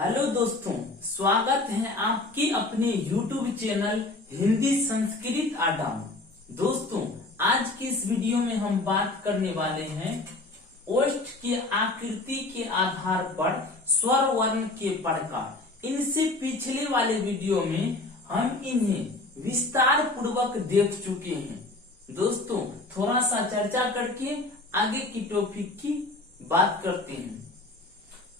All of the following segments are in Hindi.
हेलो दोस्तों, स्वागत है आपके अपने YouTube चैनल हिंदी संस्कृत अड्डा। दोस्तों, आज की इस वीडियो में हम बात करने वाले हैं ओष्ठ के आकृति के आधार पर स्वर वर्ण के प्रकार। इनसे पिछले वाले वीडियो में हम इन्हें विस्तार पूर्वक देख चुके हैं। दोस्तों, थोड़ा सा चर्चा करके आगे की टॉपिक की बात करते हैं।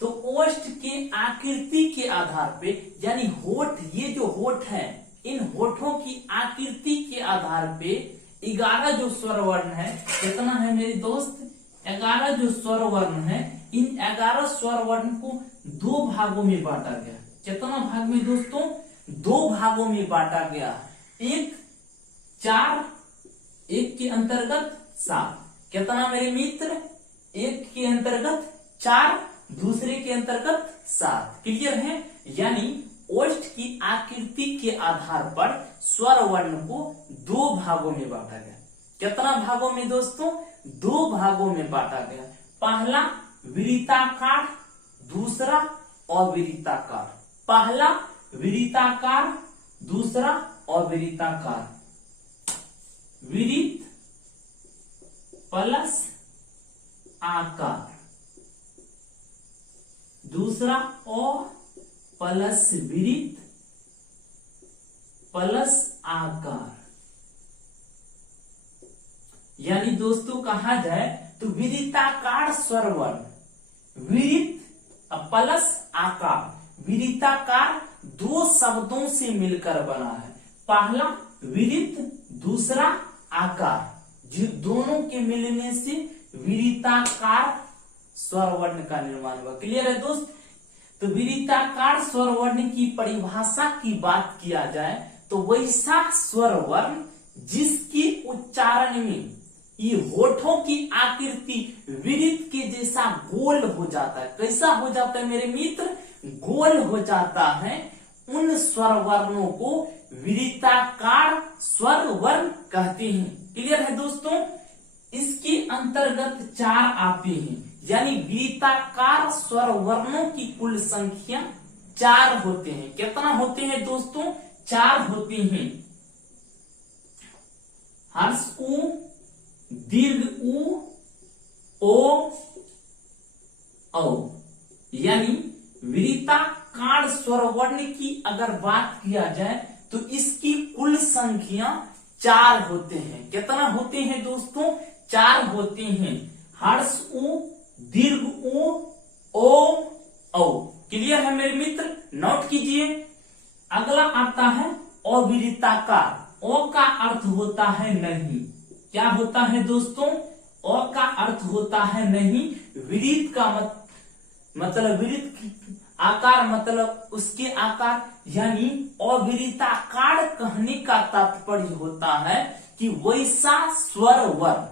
तो ओष्ठ के आकृति के आधार पे, यानी होठ, ये जो होठ है, इन होठों की आकृति के आधार पे 11 जो स्वर वर्ण है, कितना है मेरे दोस्त, 11 जो स्वर वर्ण है, इन 11 स्वर वर्ण को दो भागों में बांटा गया। कितना भाग में दोस्तों? दो भागों में बांटा गया। एक 4, एक के अंतर्गत 7। कितना मेरे मित्र? एक के अंतर्गत 4, दूसरे के अंतर्गत 7। क्लियर है? यानी ओष्ठ की आकृति के आधार पर स्वर वर्ण को दो भागों में बांटा गया। कितना भागों में दोस्तों? दो भागों में बांटा गया। पहला विरिताकार, दूसरा अविरिताकार। पहला विरिताकार, दूसरा अविरिताकार। विरित प्लस आकार, दूसरा अ प्लस विरित प्लस आकार। यानी दोस्तों कहा जाए तो विरिताकार स्वर वर्ण, विरित प्लस आकार। विरिताकार दो शब्दों से मिलकर बना है। पहला विरित, दूसरा आकार, जो दोनों के मिलने से विरिताकार स्वर वर्ण का निर्माण हुआ। क्लियर है दोस्त? तो विरिताकार स्वर वर्ण की परिभाषा की बात किया जाए तो वैसा स्वर वर्ण जिसके उच्चारण में ये होठों की आकृति विरित के जैसा गोल हो जाता है। कैसा हो जाता है मेरे मित्र? गोल हो जाता है। उन स्वर वर्णों को विरिताकार स्वर वर्ण कहते हैं। क्लियर है दोस्तों? इसके अंतर्गत 4 आते हैं। यानी विरिताकार स्वर वर्णों की कुल संख्या 4 होते हैं। कितना होते हैं दोस्तों? 4 होते हैं। हर्ष उ, दीर्घ उ, ओ, औ। यानी विरिताकार स्वर वर्ण की अगर बात किया जाए तो इसकी कुल संख्या 4 होते हैं। कितना होते हैं दोस्तों? 4 होते हैं। हर्ष उ, दीर्घ उ, ओ, औ। क्लियर है मेरे मित्र? नोट कीजिए। अगला आता है अविरिताकार। ओ का अर्थ होता है नहीं। क्या होता है दोस्तों? ओ का अर्थ होता है नहीं। विरित का मतलब विरित आकार, मतलब उसके आकार। यानी अविरिताकार कहने का तात्पर्य होता है कि वैसा स्वर वर्ण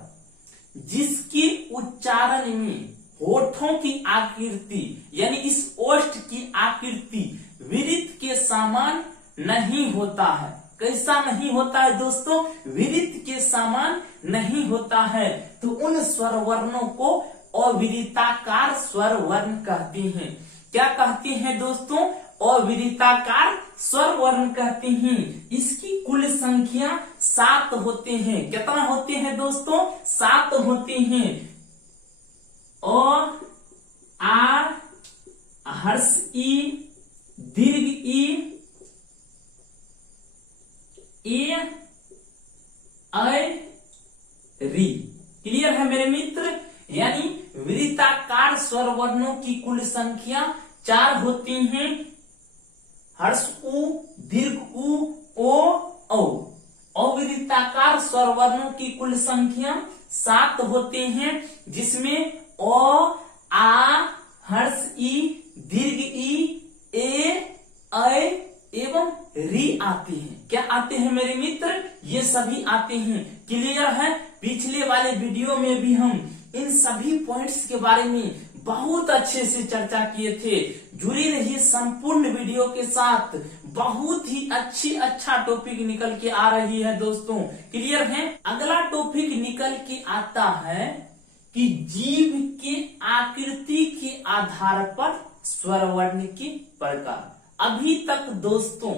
जिसके उच्चारण में होठों की आकृति, यानी इस ओष्ठ की आकृति विरित के समान नहीं होता है। कैसा नहीं होता है दोस्तों? विरित के समान नहीं होता है। तो उन स्वर वर्णों को अविरिताकार स्वर वर्ण कहते हैं। क्या कहते हैं दोस्तों? अविरिताकार स्वर वर्ण कहते हैं। इसकी कुल संख्या 7 होते हैं। कितना होते हैं दोस्तों? 7 होते हैं। अ, आ, हर्ष ई, दीर्घ ई, ए, ऐ, री। क्लियर है मेरे मित्र? यानी विरिताकार स्वर वर्णों की कुल संख्या 4 होती हैं। हर्ष उ, दीर्घ उ, ओ, औ। अविरिताकार स्वर वर्णों की कुल संख्या 7 होते हैं, जिसमें अ, आ, हर्ष ई, दीर्घ ई, ए, ऐ एवं री आते हैं। क्या आते हैं मेरे मित्र? ये सभी आते हैं। क्लियर है? पिछले वाले वीडियो में भी हम इन सभी पॉइंट्स के बारे में बहुत अच्छे से चर्चा किए थे। जुड़ी रहिए संपूर्ण वीडियो के साथ। बहुत ही अच्छा टॉपिक निकल के आ रही है दोस्तों। क्लियर है? अगला टॉपिक निकल के आता है कि जीव के आकृति के आधार पर स्वर वर्ण के प्रकार। अभी तक दोस्तों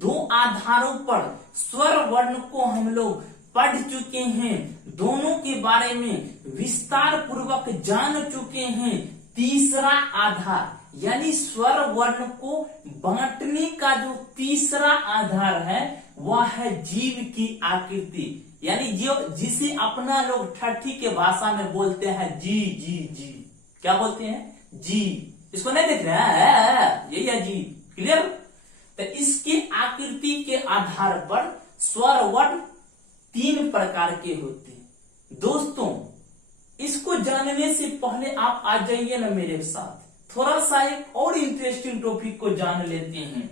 2 आधारों पर स्वर वर्ण को हम लोग पढ़ चुके हैं, दोनों के बारे में विस्तार पूर्वक जान चुके हैं। तीसरा आधार यानी स्वर वर्ण को बांटने का जो तीसरा आधार है वह है जीव की आकृति, यानी जो जिसे अपना लोग ठठी के भाषा में बोलते हैं जी जी जी। क्या बोलते हैं? जी। इसको नहीं देख रहे हैं? यही है जी। क्लियर? तो इसकी आकृति के आधार पर स्वर वर्ण 3 प्रकार के होते हैं। दोस्तों इसको जानने से पहले आप आ जाइए ना मेरे साथ, थोड़ा सा एक और इंटरेस्टिंग टॉपिक को जान लेते हैं।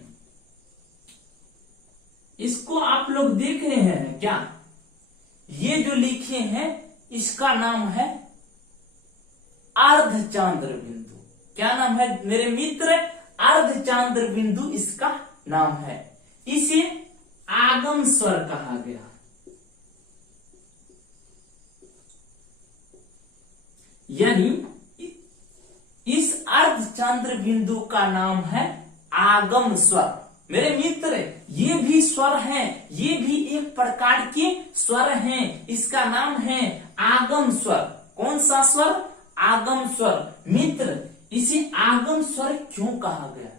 इसको आप लोग देख रहे हैं क्या? ये जो लिखे हैं इसका नाम है अर्धचांद्र बिंदु। क्या नाम है मेरे मित्र? अर्धचांद्र बिंदु इसका नाम है। इसे आगम स्वर कहा गया। यानी इस अर्धचांद्र बिंदु का नाम है आगम स्वर। मेरे मित्र ये भी स्वर हैं, ये भी एक प्रकार के स्वर हैं। इसका नाम है आगम स्वर। कौन सा स्वर? आगम स्वर। मित्र इसे आगम स्वर क्यों कहा गया?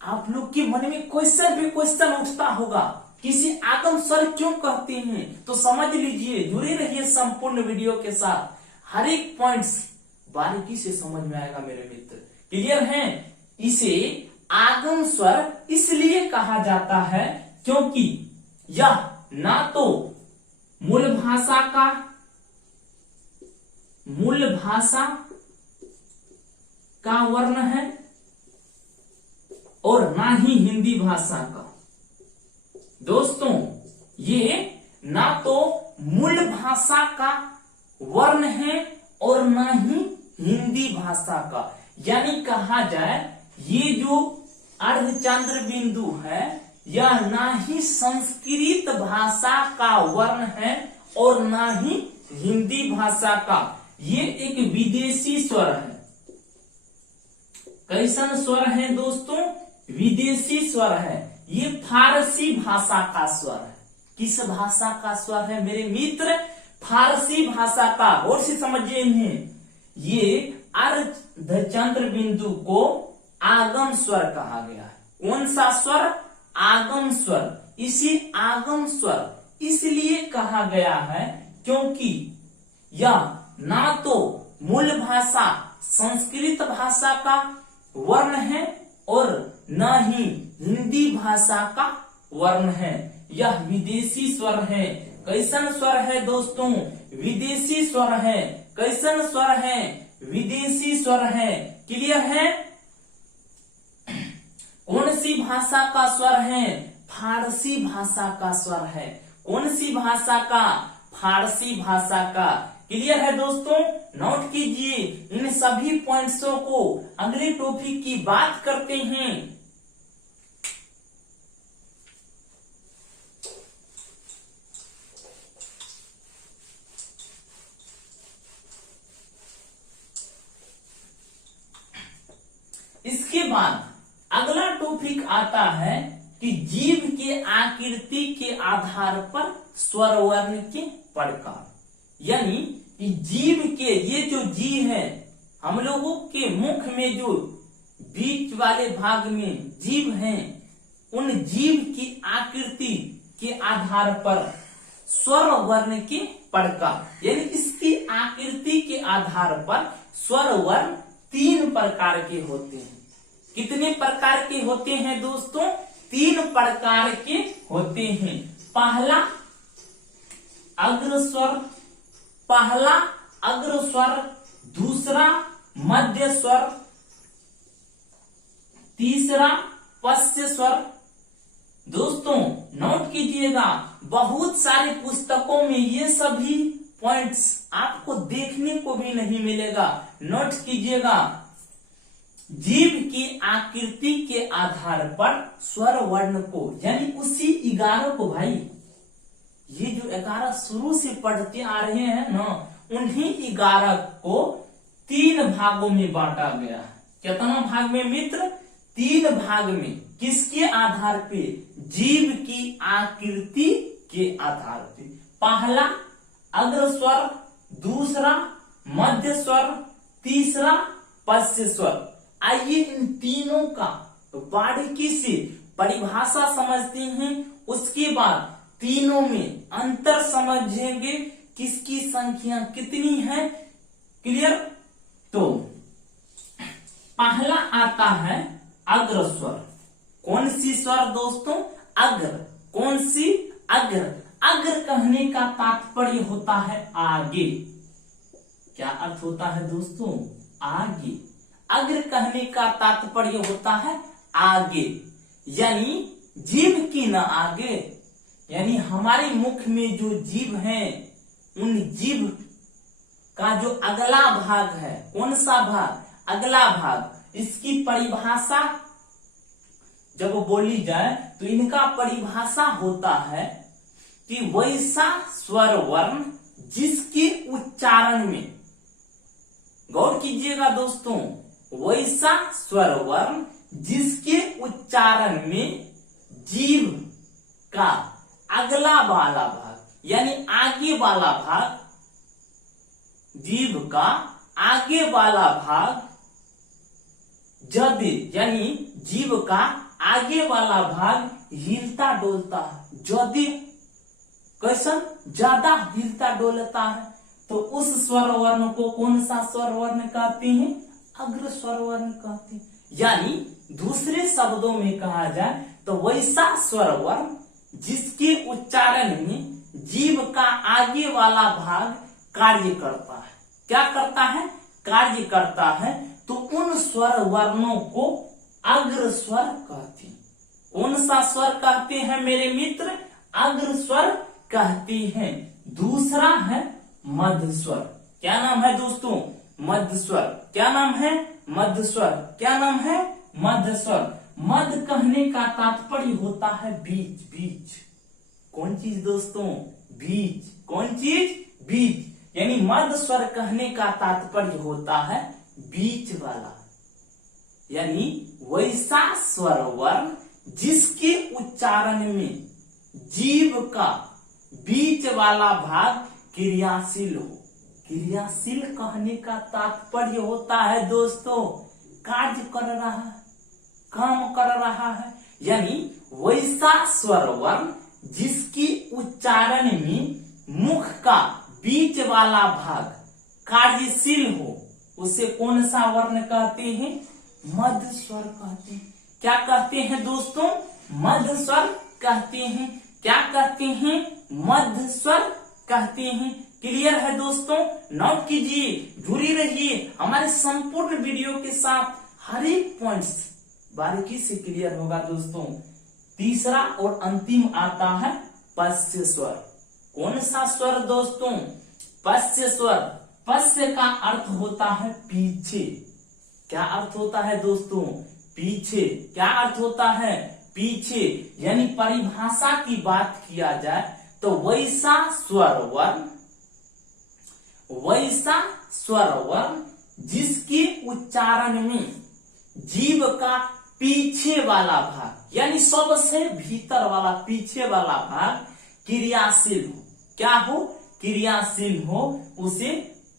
आप लोग के मन में क्वेश्चन उठता होगा, किसी आगम स्वर क्यों कहते हैं? तो समझ लीजिए, जुड़े रहिए संपूर्ण वीडियो के साथ, हर एक पॉइंट्स बारीकी से समझ में आएगा मेरे मित्र। क्लियर है? इसे आगम स्वर इसलिए कहा जाता है क्योंकि यह ना तो मूल भाषा का वर्ण है और ना ही हिंदी भाषा का। दोस्तों ये ना तो मूल भाषा का वर्ण है और ना ही हिंदी भाषा का। यानी कहा जाए ये जो अर्धचांद्र बिंदु है यह ना ही संस्कृत भाषा का वर्ण है और ना ही हिंदी भाषा का। ये एक विदेशी स्वर है। कैसन स्वर है दोस्तों? विदेशी स्वर है। ये फारसी भाषा का स्वर है। किस भाषा का स्वर है मेरे मित्र? फारसी भाषा का। और से समझिए इन्हें। ये अर्धचंद्र बिंदु को आगम स्वर कहा गया है। कौन सा स्वर? आगम स्वर। इसी आगम स्वर इसलिए कहा गया है क्योंकि यह ना तो मूल भाषा संस्कृत भाषा का वर्ण है और न ही हिंदी भाषा का वर्ण है। यह विदेशी स्वर है। कैसन स्वर है दोस्तों? विदेशी स्वर है। कैसन स्वर है? विदेशी स्वर है। क्लियर है? कौन सी भाषा का स्वर है? फारसी भाषा का स्वर है। कौन सी भाषा का? फारसी भाषा का। क्लियर है दोस्तों? नोट कीजिए इन सभी पॉइंट्सों को। अगले टॉपिक की बात करते हैं। इसके बाद अगला टॉपिक आता है कि जीव के आकृति के आधार पर स्वर वर्ण के प्रकार। यानी कि जीव के ये जो जीव है, हम लोगों के मुख में जो बीच वाले भाग में जीव हैं, उन जीव की आकृति के आधार पर स्वर वर्ण के प्रकार। यानी इसकी आकृति के आधार पर स्वर वर्ण 3 प्रकार के होते हैं। कितने प्रकार के होते हैं दोस्तों? 3 प्रकार के होते हैं। पहला अग्र स्वर, दूसरा मध्य स्वर, तीसरा पश्च स्वर। दोस्तों नोट कीजिएगा, बहुत सारी पुस्तकों में ये सभी पॉइंट्स आपको देखने को भी नहीं मिलेगा। नोट कीजिएगा, जीव की आकृति के आधार पर स्वर वर्ण को, यानी उसी 11 को, भाई ये जो 11 शुरू से पढ़ते आ रहे हैं ना, उन्हीं 11 को 3 भागों में बांटा गया है। कितना भाग में मित्र? 3 भाग में। किसके आधार पे? जीव की आकृति के आधार पे। पहला अग्र स्वर, दूसरा मध्य स्वर, तीसरा पश्च स्वर। आइए इन तीनों का बारीकी से परिभाषा समझते हैं, उसके बाद तीनों में अंतर समझेंगे, किसकी संख्या कितनी है। क्लियर? तो पहला आता है अग्र स्वर। कौन सी स्वर दोस्तों? अग्र। कौन सी? अग्र। अग्र कहने का तात्पर्य होता है आगे। क्या अर्थ होता है दोस्तों? आगे। अग्र कहने का तात्पर्य होता है आगे, यानी जीभ की न आगे, यानी हमारे मुख में जो जीभ है उन जीभ का जो अगला भाग है, कौन सा भाग? अगला भाग। इसकी परिभाषा जब बोली जाए तो इनका परिभाषा होता है कि वैसा स्वर वर्ण जिसके उच्चारण में, गौर कीजिएगा दोस्तों, वैसा स्वर वर्ण जिसके उच्चारण में जीभ का अगला वाला भाग यानी आगे वाला भाग, जीभ का आगे वाला भाग यदि, यानी जीभ का आगे वाला भाग हिलता डोलता है, यदि कैसन? ज्यादा हिलता डोलता है, तो उस स्वर वर्ण को कौन सा स्वर वर्ण कहते हैं? अग्र स्वर वर्ण कहते हैं। यानी दूसरे शब्दों में कहा जाए तो वैसा स्वर वर्ण जिसके उच्चारण में जीभ का आगे वाला भाग कार्य करता है। क्या करता है? कार्य करता है। तो उन स्वर वर्णों को अग्र स्वर कहते हैं। कौन सा स्वर कहते हैं मेरे मित्र? अग्र स्वर कहते हैं। दूसरा है मध्य स्वर। क्या नाम है दोस्तों? मध्य स्वर। क्या नाम है? मध्य स्वर। क्या नाम है? मध्य स्वर। मध्य कहने का तात्पर्य होता है बीच। बीच कौन चीज दोस्तों? बीच। कौन चीज? बीच। यानी मध्य स्वर कहने का तात्पर्य होता है बीच वाला, यानी वैसा स्वर वर्ण जिसके उच्चारण में जीभ का बीच वाला भाग क्रियाशील हो। क्रियाशील कहने का तात्पर्य होता है दोस्तों कार्य कर रहा है, काम कर रहा है, यानी वैसा स्वर वर्ण जिसकी उच्चारण में मुख का बीच वाला भाग कार्यशील हो, उसे कौन सा वर्ण कहते हैं? मध्य स्वर कहते हैं। क्या कहते हैं दोस्तों? मध्य स्वर कहते हैं। क्या कहते हैं? मध्य स्वर कहते हैं। क्लियर है दोस्तों? नोट कीजिए, जुड़ी रहिए हमारे संपूर्ण वीडियो के साथ। हर एक पॉइंट्स बारीकी से क्लियर होगा दोस्तों। तीसरा और अंतिम आता है पश्च स्वर। कौन सा स्वर दोस्तों? पश्च स्वर। पश्च का अर्थ होता है पीछे। क्या अर्थ होता है दोस्तों? पीछे। क्या अर्थ होता है? पीछे। यानी परिभाषा की बात किया जाए तो वैसा स्वर वर्ण जिसके उच्चारण में जीभ का पीछे वाला भाग यानी सबसे भीतर वाला पीछे वाला भाग क्रियाशील हो। क्या हो? क्रियाशील हो, उसे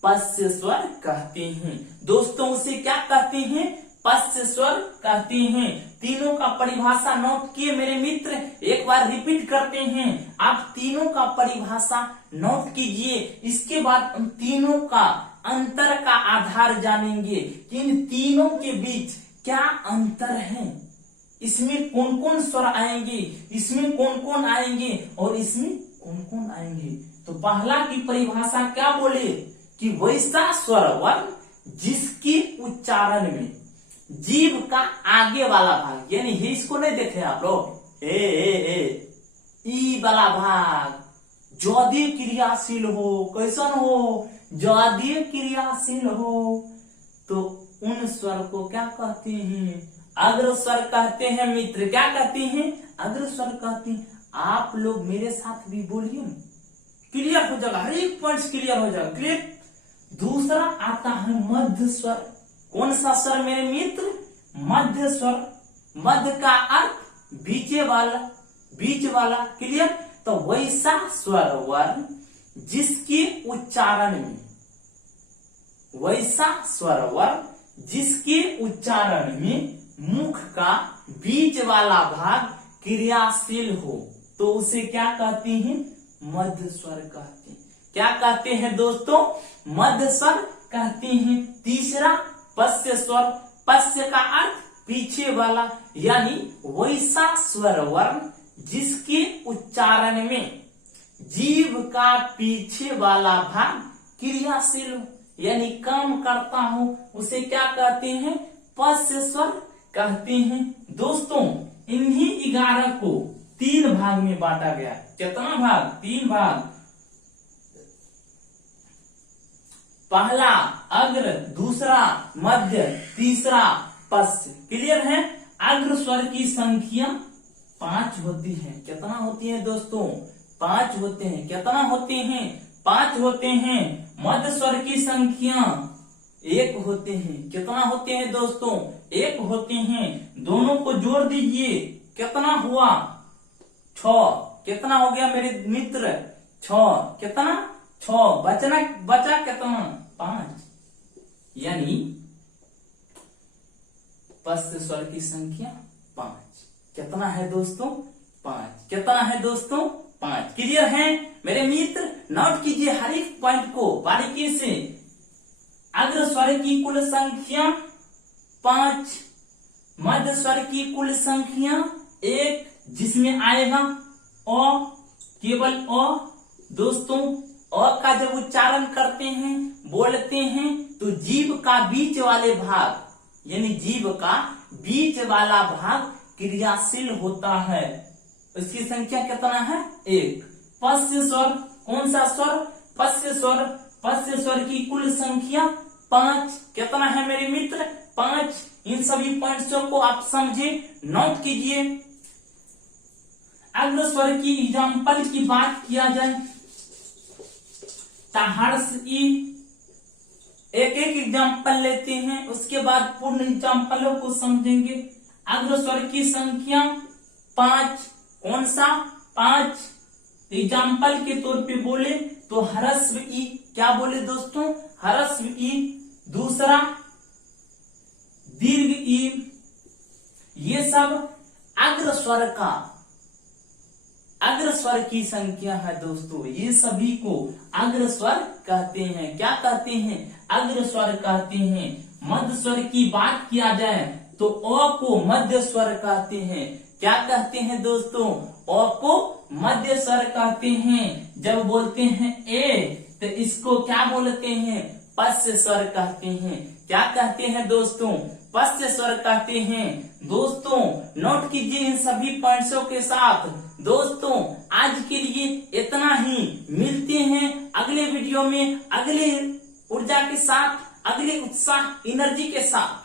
पश्च स्वर कहते हैं दोस्तों। उसे क्या कहते हैं? पश्च स्वर कहते हैं। तीनों का परिभाषा नोट किए मेरे मित्र, एक बार रिपीट करते हैं। आप तीनों का परिभाषा नोट कीजिए, इसके बाद उन तीनों का अंतर का आधार जानेंगे कि इन तीनों के बीच क्या अंतर है, इसमें कौन कौन स्वर आएंगे, इसमें कौन कौन आएंगे और इसमें कौन कौन आएंगे। तो पहला की परिभाषा क्या बोले कि वैसा स्वर वर्ण जिसके उच्चारण में जीभ का आगे वाला भाग, यानी इसको नहीं देखे आप लोग, ई वाला भाग यदि क्रियाशील हो, कैसन हो? यदि क्रियाशील हो, तो उन स्वर को क्या कहते हैं? अग्र स्वर कहते हैं मित्र। क्या कहते हैं? अग्र स्वर कहते हैं। आप लोग मेरे साथ भी बोलिए, क्लियर हो जाएगा, हर एक पॉइंट क्लियर हो जाएगा। क्लियर? दूसरा आता है मध्य स्वर। कौन सा स्वर मेरे मित्र? मध्य स्वर। मध्य का अर्थ बीच वाला। क्लियर? तो वैसा स्वर वर्ण जिसके उच्चारण में, वैसा स्वर वर्ण जिसके उच्चारण में मुख का बीच वाला भाग क्रियाशील हो, तो उसे क्या कहते हैं? मध्य स्वर कहते हैं। क्या कहते हैं दोस्तों? मध्य स्वर कहते हैं। तीसरा पश्य स्वर। पश्य का अर्थ पीछे वाला, यानी वैसा स्वर वर्ण जिसके उच्चारण में जीभ का पीछे वाला भाग क्रियाशील हो, यानी काम करता हो, उसे क्या कहते हैं? पश्य स्वर कहते हैं। दोस्तों, इन्हीं 11 को 3 भाग में बांटा गया। कितना भाग? 3 भाग। पहला अग्र, दूसरा मध्य, तीसरा पश्य। क्लियर है? अग्र स्वर की संख्या 5 होती है। कितना होती है दोस्तों? 5 होते हैं। कितना होते हैं? 5 होते हैं। मध्य स्वर की संख्या 1 होते हैं। कितना होते हैं दोस्तों? 1 होते हैं। दोनों को जोड़ दीजिए, कितना हुआ? 6। कितना हो गया मेरे मित्र? 6। कितना? 6। बचा कितना? 5। यानी पश्य स्वर की संख्या 5। कितना है दोस्तों? 5। कितना है दोस्तों? 5। क्लियर है मेरे मित्र? नोट कीजिए हर एक पॉइंट को बारीकी से। अग्र स्वर की कुल संख्या 5, मध्य स्वर की कुल संख्या 1, जिसमें आएगा अ, केवल अ। दोस्तों, अ का जब उच्चारण करते हैं, बोलते हैं, तो जीभ का बीच वाले भाग, यानी जीभ का बीच वाला भाग क्रियाशील होता है। इसकी संख्या कितना है? 1। पश्य स्वर, कौन सा स्वर? पश्य स्वर। पश्य स्वर की कुल संख्या 5। कितना है मेरे मित्र? 5। इन सभी पॉइंट्सों को आप समझे, नोट कीजिए। अग्र स्वर की एग्जाम्पल की बात किया जाए, हर्ष ई, एक एग्जाम्पल लेते हैं, उसके बाद पूर्ण एग्जाम्पलों को समझेंगे। अग्र स्वर की संख्या 5। कौन सा? 5। एग्जाम्पल के तौर पे बोले तो ह्रस्व ई। क्या बोले दोस्तों? ह्रस्व ई। दूसरा दीर्घ ई। ये सब अग्र स्वर की संख्या है दोस्तों। ये सभी को अग्र स्वर कहते हैं। क्या कहते हैं? अग्र स्वर कहते हैं। मध्य स्वर की बात किया जाए तो अ को मध्य स्वर कहते हैं। क्या कहते हैं दोस्तों? अ को मध्य स्वर कहते हैं। जब बोलते हैं ए, तो इसको क्या बोलते हैं? पश्य स्वर कहते हैं। क्या कहते हैं दोस्तों? पश्य स्वर कहते हैं। दोस्तों, नोट कीजिए इन सभी पॉइंट्सों के साथ। दोस्तों, आज के लिए इतना ही। मिलते हैं अगले वीडियो में, अगले ऊर्जा के साथ, अगले उत्साह एनर्जी के साथ।